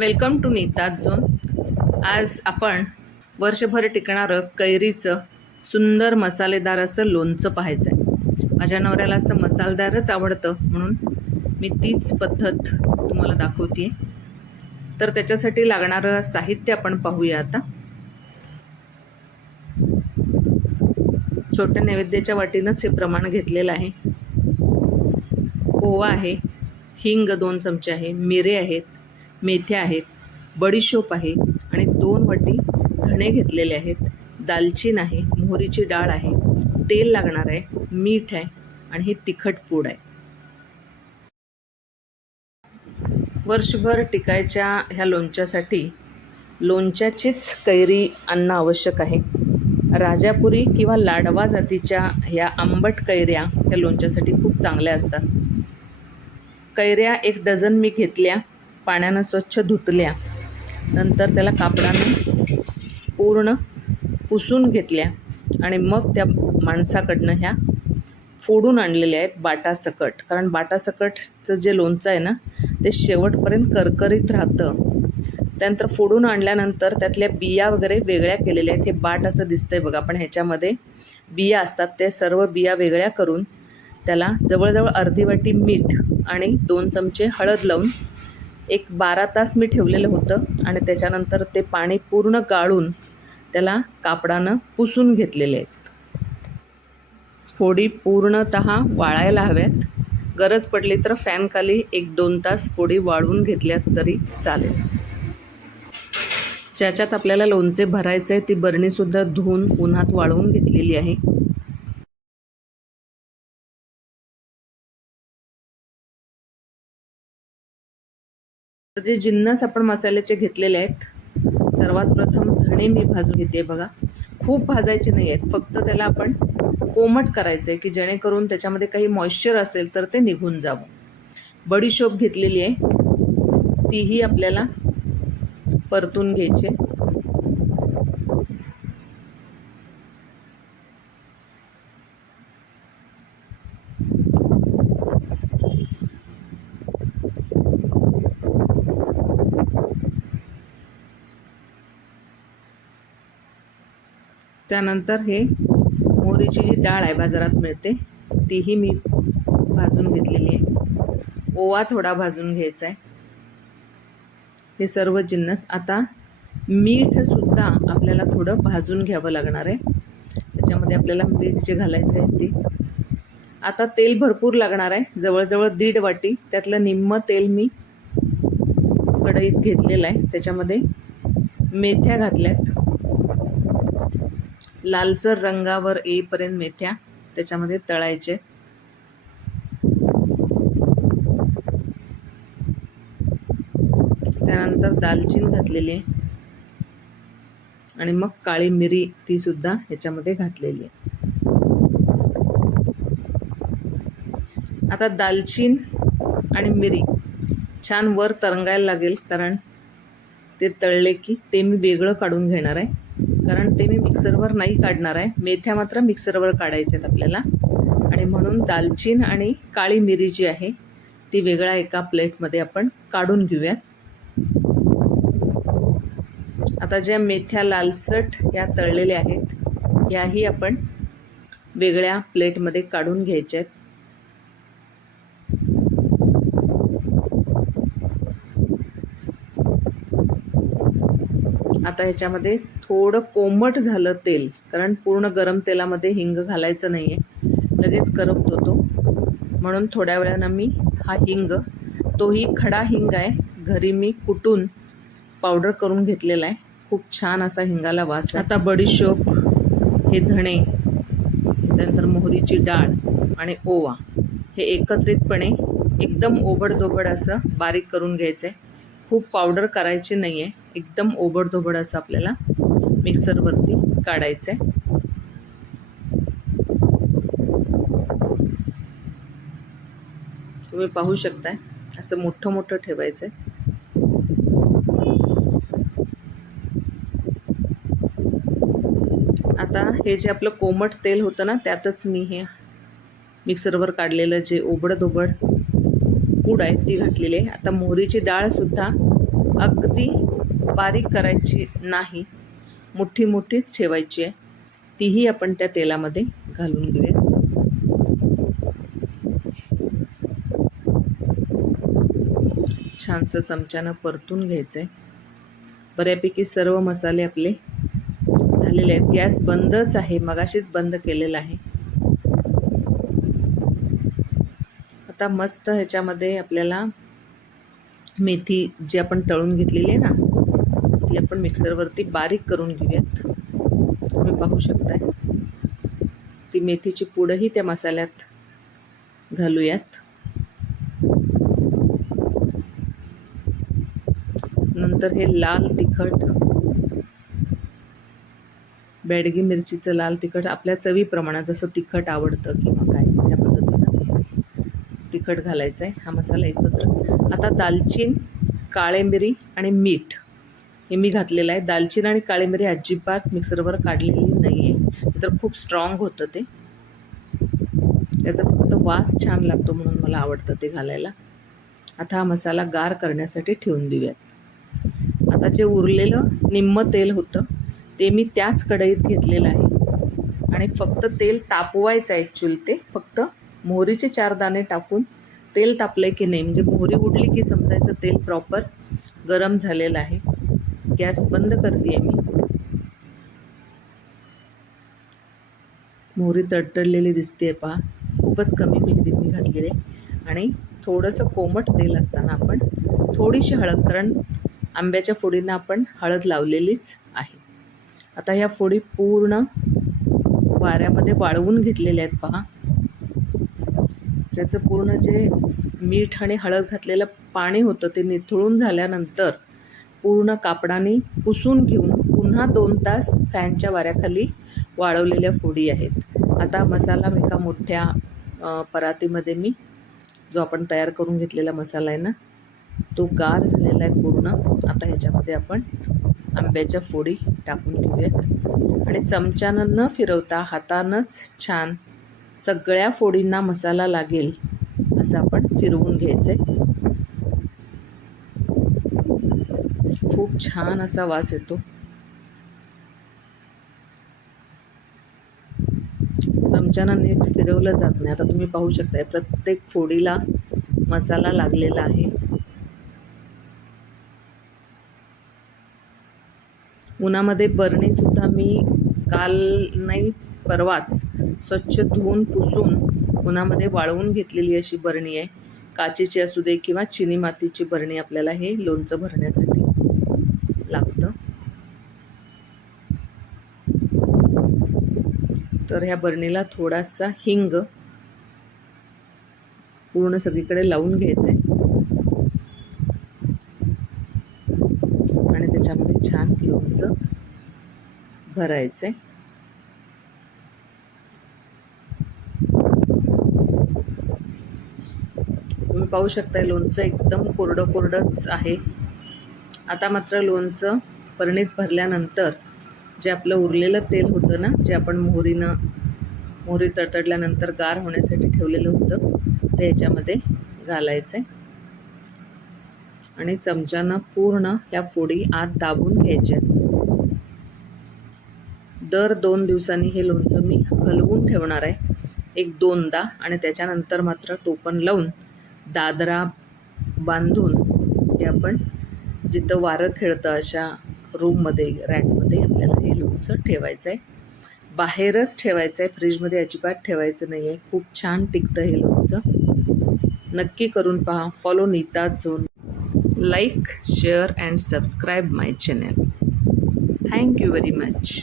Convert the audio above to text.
Welcome to Nita's zone. आज आपण वर्षभर टिकणारं कैरीचं सुंदर मसालेदार असं लोणचं पाहायचं आहे। माझ्या नवऱ्याला असं मसालेदारच आवडतं म्हणून मी तीच पद्धत तुम्हाला दाखवते। तर त्याच्यासाठी लागणारं साहित्य आपण पाहूया आता। छोट्या नैवेद्याच्या वाटीनंच हे प्रमाण घेतलेलं आहे। ओवा आहे, हिंग 2 चमचे आहे, मिरे आहेत, मेथ्या आहेत, बडीशोप आहे आणि 2 वाटी धणे घेतलेले आहेत, दालचीन आहे, मोहरीची डाळ आहे, तेल लागणार आहे, मीठ आहे आणि ही तिखट पूड आहे। वर्षभर टिकायच्या ह्या लोणच्यासाठी लोणच्याचीच कैरी आणणं आवश्यक आहे। राजापुरी किंवा लाडवा जातीच्या ह्या आंबट कैऱ्या ह्या लोणच्यासाठी खूप चांगल्या असतात। कैऱ्या 1 डझन मी घेतल्या, पाण्यानं स्वच्छ धुतल्या, नंतर त्याला कापडाने पूर्ण पुसून घेतल्या आणि मग त्या माणसाकडनं ह्या फोडून आणलेल्या आहेत बाटासकट। कारण बाटासकटचं जे लोणचं आहे ना ते शेवटपर्यंत करकरीत राहतं। त्यानंतर फोडून आणल्यानंतर त्यातल्या बिया वगैरे वेगळ्या केलेल्या आहेत। हे बाट असं दिसतंय बघा, पण ह्याच्यामध्ये बिया असतात, ते सर्व बिया वेगळ्या करून त्याला जवळजवळ अर्धी वाटी मीठ आणि 2 चमचे हळद लावून 12 तास मी ठेवलेलं होतं आणि त्याच्यानंतर ते पाणी पूर्ण गाळून त्याला कापडानं पुसून घेतलेले आहेत। फोडी पूर्णतः वाळायला हव्यात, गरज पडली तर फॅनखाली 1-2 तास फोडी वाळवून घेतल्यात तरी चालेल। ज्याच्यात आपल्याला लोणचे भरायचे ती बरणीसुद्धा धुवून उन्हात वाळवून घेतलेली आहे। जे जिन्नस आपण मसाल्याचे घेतलेले आहेत, सर्वात प्रथम धणे मी भाजून घेते बघा। खूप भाजायचे नाही आहेत, फक्त त्याला आपण कोमट करायचं आहे की जेणेकरून त्याच्यामध्ये काही मॉइश्चर असेल तर ते निघून जावं। बडीशोप घेतलेली आहे, तीही आपल्याला परतून घ्यायची। त्यानंतर हे मोहरीची जी डाळ आहे बाजारात मिळते तीही मी भाजून घेतलेली आहे। ओवा थोडा भाजून घ्यायचा आहे। हे सर्व जिन्नस आता मीठसुद्धा आपल्याला थोडं भाजून घ्यावं लागणार आहे। त्याच्यामध्ये आपल्याला मीठ जे घालायचं आहे ते आता तेल भरपूर लागणार आहे, जवळजवळ 1.5 वाटी, त्यातलं निम्मं तेल मी कढईत घेतलेलं आहे। त्याच्यामध्ये मेथ्या घातल्यात, लालसर रंगावर येईपर्यंत मेथ्या त्याच्यामध्ये तळायचे। त्यानंतर दालचीन घातलेली आहे आणि मग काळी मिरी ती सुद्धा ह्याच्यामध्ये घातलेली आहे। आता दालचीन आणि मिरी छान वर तरंगायला लागेल, कारण ते तळले की ते मी वेगळं काढून घेणार आहे, कारण ते मी मिक्सरवर नाही काढणार आहे। मेथ्या मात्र मिक्सरवर काढायच्यात आपल्याला आणि म्हणून दालचीन आणि काळी मिरी जी आहे ती वेगळ्या एका प्लेटमध्ये आपण काढून घेऊयात। आता ज्या मेथ्या लालसट या तळलेल्या आहेत याही आपण वेगळ्या प्लेटमध्ये काढून घ्यायच्या आहेत। आता ह्याच्यामध्ये थोडं कोमट झालं तेल, कारण पूर्ण गरम तेलामध्ये हिंग घालायचं नाही आहे, लगेच करपतो तो, म्हणून थोड्या वेळानं मी हा हिंग, तोही खडा हिंग आहे, घरी मी कुटून पावडर करून घेतलेला आहे, खूप छान असा हिंगाला वास आहे। आता बडीशोप, हे धणे, त्यानंतर मोहरीची डाळ आणि ओवा हे एकत्रितपणे एकदम ओबडधोबड असं बारीक करून घ्यायचं आहे। खूप पावडर करायची नाही आहे, एकदम ओबडधोबड असं आपल्याला मिक्सरवरती काढायचं आहे। तुम्ही पाहू शकताय असं मोठं मोठं ठेवायचं आहे। आता हे जे आपलं कोमट तेल होतं ना त्यातच मी हे मिक्सरवर काढलेलं जे ओबडधोबड पूड आहे ती घातलेली आहे। आता मोहरीची डाळसुद्धा अगदी बारीक करायची नाही, मुठी मुठीच ठेवायची आहे. तीही आपण त्या तेलामध्ये घालून घेऊया. छानसं चमच्यानं परतून घ्यायचं आहे. बऱ्यापैकी सर्व मसाले आपले झालेले आहेत. गॅस बंदच आहे, मगाशीच बंद केलेला आहे. आता मस्त ह्याच्यामध्ये आपल्याला मेथी जी आपण तळून घेतलेली आहे ना, ती आपण मिक्सरवरती बारीक करून घेऊयात. तुम्ही पाहू शकताय ती मेथीची पूडही त्या मसाल्यात घालूयात. नंतर हे लाल तिखट, बेडगी मिरचीचं लाल तिखट आपल्या चवीप्रमाणे जसं तिखट आवडतं किंवा काय त्या पद्धतीनं तिखट घालायचं आहे. हा मसाला एकत्र. आता दालचीन, काळे मिरी आणि मीठ हे मी घातलेलं आहे. दालचीन आणि काळे मिरी अजिबात मिक्सरवर काढलेली नाही आहे, तर खूप स्ट्रॉंग होतं ते. त्याचा फक्त वास छान लागतो म्हणून मला आवडतं ते घालायला. आता हा मसाला गार करण्यासाठी ठेवून देऊयात. आता जे उरलेलं निम्म तेल होतं ते मी त्याच कढईत घेतलेलं आहे आणि फक्त तेल तापवायचं आहे. ॲक्च्युअली ते फक्त मोहरीचे 4 दाणे टाकून तेल तापले की नाही, म्हणजे मोहरी उडली की समजायचं तेल प्रॉपर गरम झालेलं आहे. गॅस बंद करते आहे मी. मोहरी तडतडलेली दिसते पहा. खूपच कमी मी घातलेली आहे आणि थोडंसं कोमट तेल असताना आपण थोडीशी हळद, कारण आंब्याच्या फोडींना आपण हळद लावलेलीच आहे. आता ह्या फोडी पूर्ण वाऱ्यामध्ये वाळवून घेतलेल्या आहेत पहा. त्याचं पूर्ण जे मीठ आणि हळद घातलेलं पाणी होतं ते निथळून झाल्यानंतर पूर्ण कापडाने पुसून घेऊन पुन्हा 2 तास फॅनच्या वाऱ्याखाली वाळवलेल्या फोडी आहेत. आता मसाला एका मोठ्या परातीमध्ये मी जो आपण तयार करून घेतलेला मसाला आहे ना, तो गार झालेला आहे पूर्ण. आता ह्याच्यामध्ये आपण आंब्याच्या फोडी टाकून घेऊयात आणि चमच्यानं न फिरवता हातानंच छान सगळ्या फोडींना मसाला लागेल असं आपण फिरवून घ्यायचं आहे. खूप छान असा वास येतो. चमच्यानं नीट फिरवलं जात नाही. आता तुम्ही पाहू शकताय प्रत्येक फोडीला मसाला लागलेला आहे. उन्हामध्ये बरणीसुद्धा मी काल नाही परवाच स्वच्छ धुवून पुसून उन्हामध्ये वाळवून घेतलेली अशी बरणी आहे. काचेची असू दे किंवा चिनी मातीची बरणी आपल्याला हे लोणचं भरण्यासाठी लागतं. तर ह्या बरणीला थोडासा हिंग पूर्ण सगळीकडे लावून घ्यायचं आहे आणि त्याच्यामध्ये छान लोणचं भरायचं आहे. तुम्ही पाहू शकताय लोणचं एकदम कोरडं कोरडंच आहे. आता मात्र लोणचं बरणीत भरल्यानंतर जे आपलं उरलेलं तेल होतं ना, जे आपण मोहरी तडतडल्यानंतर गार होण्यासाठी ठेवलेलं होतं ते ह्याच्यामध्ये घालायचं आहे आणि चमच्यानं पूर्ण या फोडी आत दाबून घ्यायच्या. दर 2 दिवसांनी हे लोणचं मी हलवून ठेवणार आहे, 1-2दा, आणि त्याच्यानंतर मात्र टोपण लावून दादरा बांधून हे आपण जिथं वारं खेळतं अशा रूममध्ये, रॅकमध्ये आपल्याला हे लोणचं ठेवायचं आहे. बाहेरच ठेवायचं आहे, फ्रीजमध्ये अजिबात ठेवायचं नाही आहे. खूप छान टिकतं हे लोणचं. नक्की करून पहा. Follow Neeta zone. Like, share and subscribe my channel. Thank you very much.